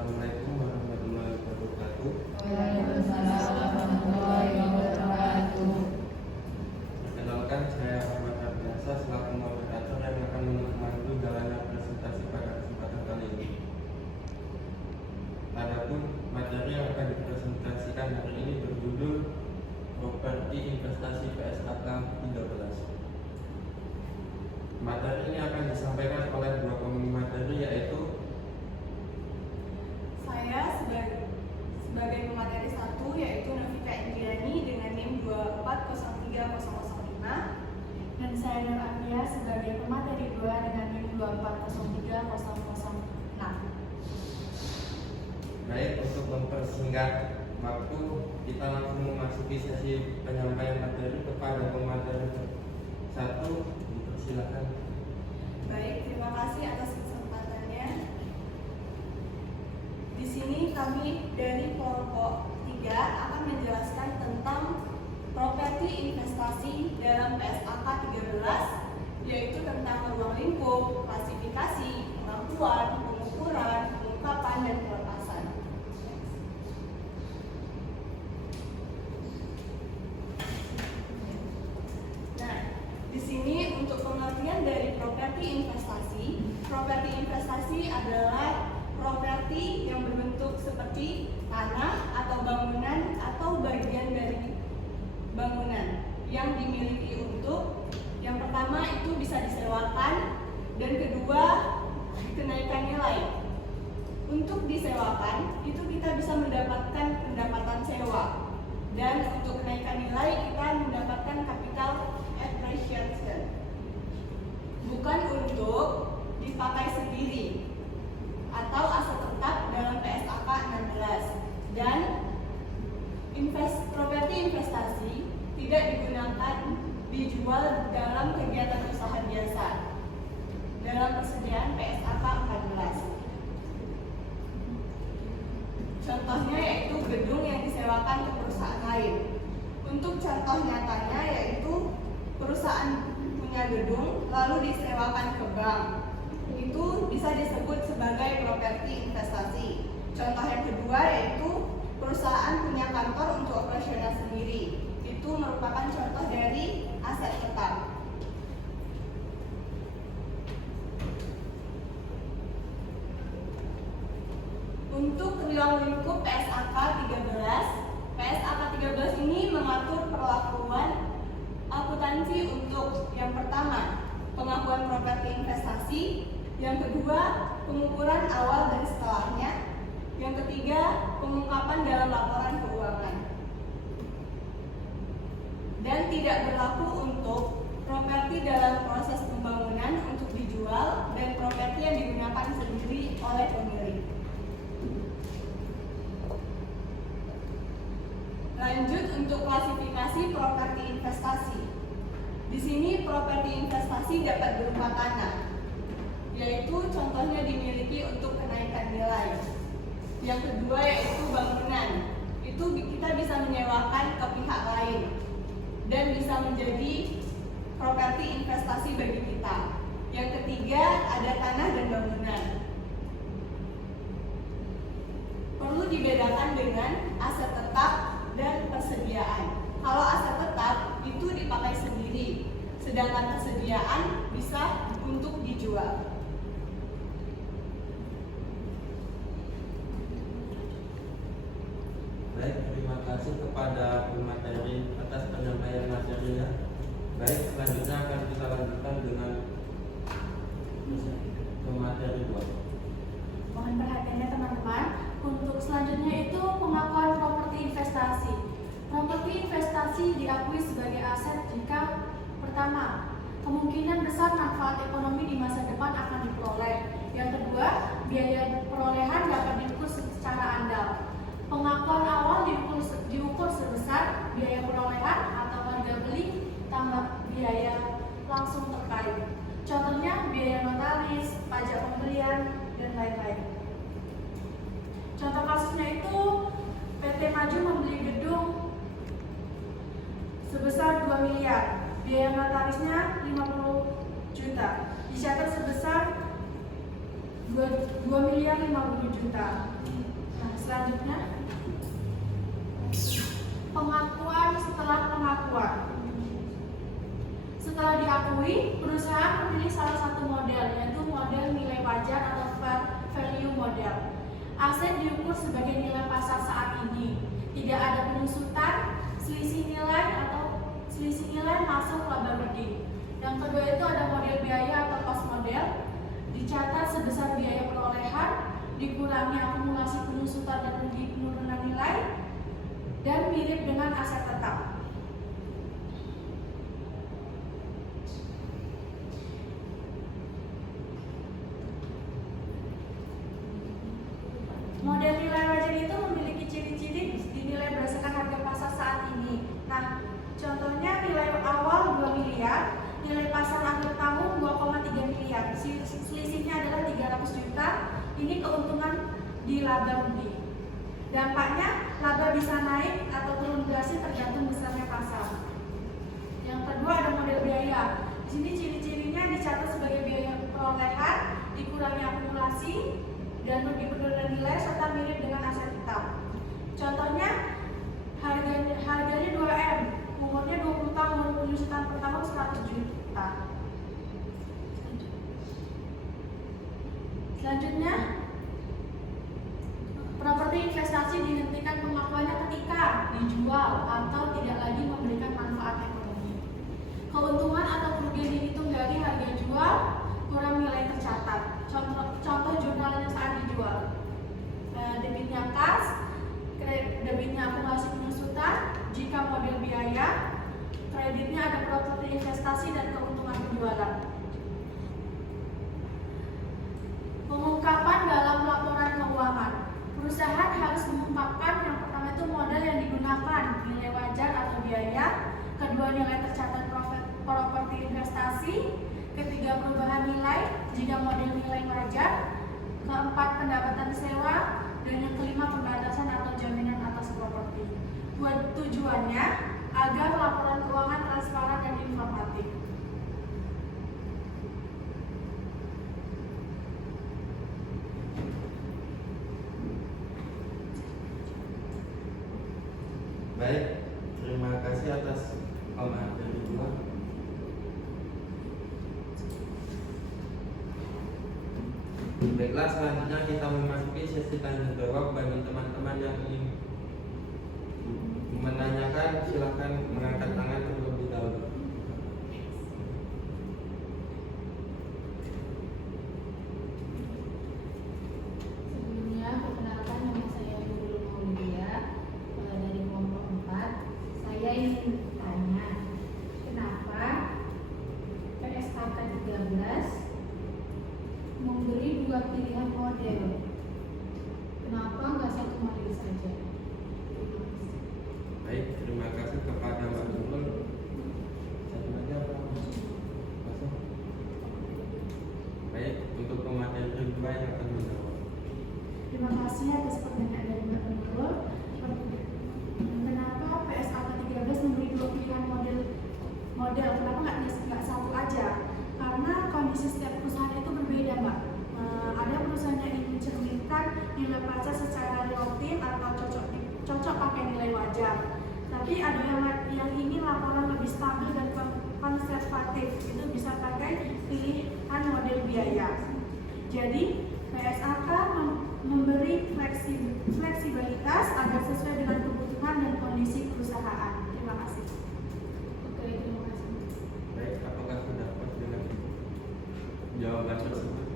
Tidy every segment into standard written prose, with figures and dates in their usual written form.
Assalamualaikum warahmatullahi wabarakatuh. Waalaikumsalam warahmatullahi wabarakatuh. Perkenalkan, saya Ahmad Ardiansa selaku moderator yang akan memandu jalannya presentasi pada kesempatan kali ini. Adapun materi yang akan dipresentasikan hari ini berjudul Properti Investasi PSAK 13. Materi ini akan disampaikan oleh dua pemateri, yaitu saya sebagai pemateri 1, yaitu Novita Indriani dengan NIM 2403005, Dan saya Nur Akia sebagai pemateri 2 dengan NIM 2403006. baik. Untuk mempersingkat waktu, kita langsung memasuki sesi penyampaian materi kepada pemateri 1. Silakan. Baik, terima kasih atas kesempatannya. Di sini kami dari kelompok 3 akan menjelaskan tentang properti investasi dalam PSAK 13, yaitu tentang ruang lingkup, klasifikasi, pengakuan, pengukuran, pengungkapan, dan pelepasan. Nah, di sini untuk pengertian dari properti investasi adalah properti yang berbentuk seperti tanah atau bangunan atau bagian dari bangunan yang dimiliki untuk yang pertama itu bisa disewakan, dan kedua kenaikan nilai. Untuk disewakan itu kita bisa mendapatkan pendapatan sewa, dan untuk kenaikan nilai kita mendapatkan capital appreciation. Bukan untuk dipakai sendiri atau aset tetap dalam PSAK 16, dan properti investasi tidak digunakan dijual dalam kegiatan usaha biasa dalam persediaan PSAK 14. Contohnya yaitu gedung yang disewakan ke perusahaan lain. Untuk contoh nyatanya yaitu perusahaan punya gedung lalu disewakan ke bank. Itu bisa disebut sebagai properti investasi. Contoh yang kedua yaitu perusahaan punya kantor untuk operasional sendiri. Itu merupakan contoh dari aset tetap. Untuk ruang lingkup PSAK 13 ini mengatur perlakuan akuntansi untuk yang pertama, pengakuan properti investasi, yang kedua, pengukuran awal dan setelahnya, yang ketiga, pengungkapan dalam laporan keuangan. Dan tidak berlaku untuk properti dalam proses pembangunan untuk dijual dan properti yang digunakan sendiri oleh pemilik. Lanjut untuk klasifikasi properti investasi. Di sini properti investasi dapat berupa tanah, yaitu contohnya dimiliki untuk kenaikan nilai. Yang kedua yaitu bangunan. Itu kita bisa menyewakan ke pihak lain dan bisa menjadi properti investasi bagi kita. Yang ketiga ada tanah dan bangunan. Perlu dibedakan dengan aset tetap dan persediaan. Kalau aset tetap itu dipakai sendiri, sedangkan persediaan bisa untuk dijual. Baik, terima kasih kepada pemateri atas penyampaian materinya. Baik, selanjutnya akan kita lanjutkan dengan pemateri 2. Mohon perhatiannya teman-teman. Untuk selanjutnya itu pengakuan properti investasi. Properti investasi diakui sebagai aset jika pertama, kemungkinan besar manfaat ekonomi di masa depan akan diperoleh. Yang kedua, biaya perolehan dapat diukur secara andal. Pengakuan awal diukur sebesar biaya perolehan atau harga beli tambah biaya langsung terkait. Contohnya biaya notaris, pajak pembelian, dan lain-lain. Contoh kasusnya itu PT Maju membeli gedung sebesar 2 miliar, biaya notarisnya 50 juta, dicatat sebesar 2 miliar 500 50 juta. Nah, selanjutnya pengakuan setelah pengakuan. Setelah diakui, perusahaan memilih salah satu model, yaitu model nilai wajar atau fair value model. Aset diukur sebagai nilai pasar saat ini. Tidak ada penyusutan, selisih nilai masuk laba rugi. Yang kedua itu ada model biaya atau cost model. Dicatat sebesar biaya perolehan, dikurangi akumulasi penyusutan dan rugi penurunan nilai, dan mirip dengan aset tetap. Model nilai wajar itu memiliki ciri-ciri dinilai berdasarkan harga pasar saat ini. Nah, contohnya nilai awal 2 miliar, nilai pasar akhir tahun 2,3 miliar. Selisihnya adalah 300 juta. Ini keuntungan di laba rugi. Dampaknya laba bisa naik atau turun drastis tergantung besarnya pasar. Yang kedua ada model biaya. Di sini ciri-cirinya dicatat sebagai biaya perolehan, dikurangi akumulasi dan rugi penurunan nilai serta mirip dengan aset tetap. Contohnya harganya 2M, umurnya 20 tahun, penyusutan per tahun 100 juta. Selanjutnya, properti investasi dihentikan pengakuannya ketika dijual atau tidak lagi memberikan manfaat ekonomi. Keuntungan atau kerugian dihitung dari harga jual kurang nilai tercatat. Contoh jurnalnya saat dijual. Debitnya kas, debitnya akumulasi penyusutan. Jika model biaya, kreditnya ada properti investasi dan keuntungan penjualan. Pengungkapan dalam laporan keuangan. Perusahaan harus mengungkapkan yang pertama itu model yang digunakan, nilai wajar atau biaya. Kedua, nilai tercatat properti investasi. Ketiga, perubahan nilai jika model nilai wajar. Keempat, pendapatan sewa. Dan yang kelima, pembatasan atau jaminan atas properti. Tujuannya agar laporan keuangan transparan dan informatif. Baik, terima kasih atas pemahaman kedua. Baiklah, selanjutnya kita memasuki sesi tanya jawab. Bagi teman-teman yang ingin menanyakan, silakan mengangkat tangan terlebih dahulu. Sebelumnya, perkenalkan nama saya Nurul Maulidia dari kelompok 4. Saya ingin tanya, kenapa PSKK 13 memberi 2 pilihan model? Kenapa nggak satu model saja? Baik, terima kasih kepada Mbak Nurul. Satu lagi apa? Masuk. Baik, untuk pemateri kedua yang akan menjawab. Terima kasih atas pertanyaan dari Mbak Nurul. Kenapa PSKK 13 memberi 2 pilihan model? Kenapa nggak satu aja? Karena kondisi setiap perusahaan itu berbeda, Mbak. Ada perusahaan yang ingin mencerminkan nilai pasar secara relatif atau cocok pakai nilai wajar. Tapi ada yang ingin laporan lebih stabil dan konservatif, itu bisa pakai pilihan model biaya. Jadi PSAK memberi fleksibilitas agar sesuai dengan kebutuhan dan kondisi perusahaan. Terima kasih. Oke, terima kasih. Baik, apakah sudah pas dengan jawaban tersebut?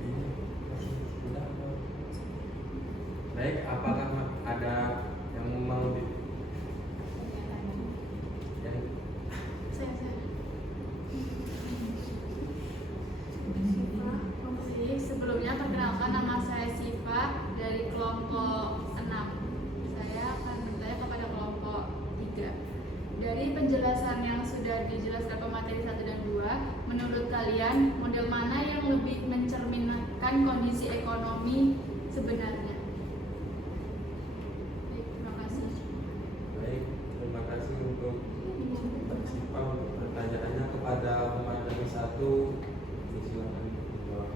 Ini masih sudah. Baik, apakah ada yang mau di yang Sebelumnya perkenalkan, nama saya Siva dari kelompok 6. Saya akan bertanya kepada kelompok 3. Dari penjelasan yang sudah dijelaskan pemateri 1 dan 2, menurut kalian model mana yang lebih mencerminkan kondisi ekonomi sebenarnya? Baik, terima kasih. baik, terima kasih untuk Mbak Siva untuk pertanyaannya. Kepada pemateri 1, silakan menjawab.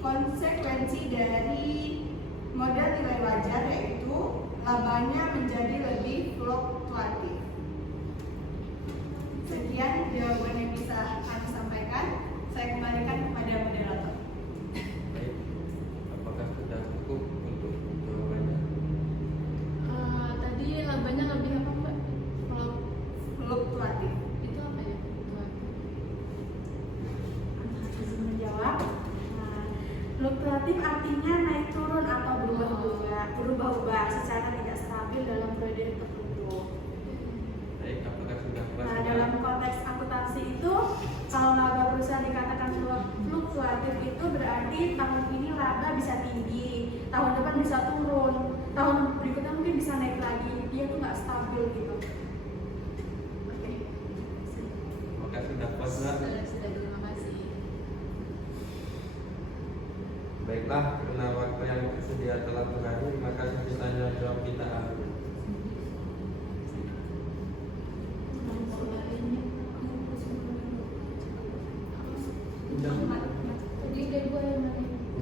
konsekuensi dari model nilai wajar, yaitu labanya menjadi lebih fluktuatif. Sekian jawaban yang bisa kami sampaikan. Saya kembalikan kepada moderator. Baik, apakah sudah cukup untuk jawabannya? Tadi labanya lebih apa Mbak? Kalau Fluktuatif. itu apa ya? Izin menjawab. Nah, fluktuatif artinya naik turun atau berubah-ubah secara tidak stabil dalam periode tertentu. Baik, apakah sudah puas? Nah, dalam konteks akuntansi itu, kalau laba perusahaan dikatakan fluktuatif itu berarti tahun ini laba bisa tinggi, tahun depan bisa turun, tahun berikutnya mungkin bisa naik lagi. Dia tuh nggak stabil gitu. Oke. Apakah sudah puas? Mbak? Sudah, terima kasih. Baiklah, karena waktu yang tersedia telah berakhir, maka sesi tanya jawab kita akhir.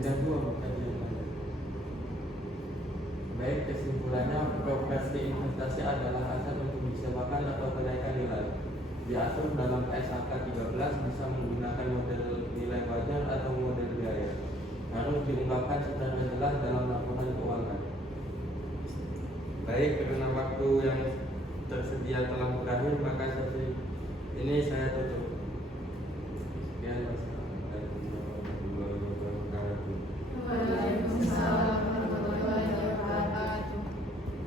Udah dua kajian mana? Baik, kesimpulannya properti investasi adalah aset untuk disewakan atau kenaikan nilai. Diatur dalam SHK 13 bisa menggunakan model nilai wajar atau model biaya. Harus diungkapkan secara jelas dalam laporan keuangan. Baik, karena waktu yang tersedia telah berakhir, maka sesi ini saya tutup.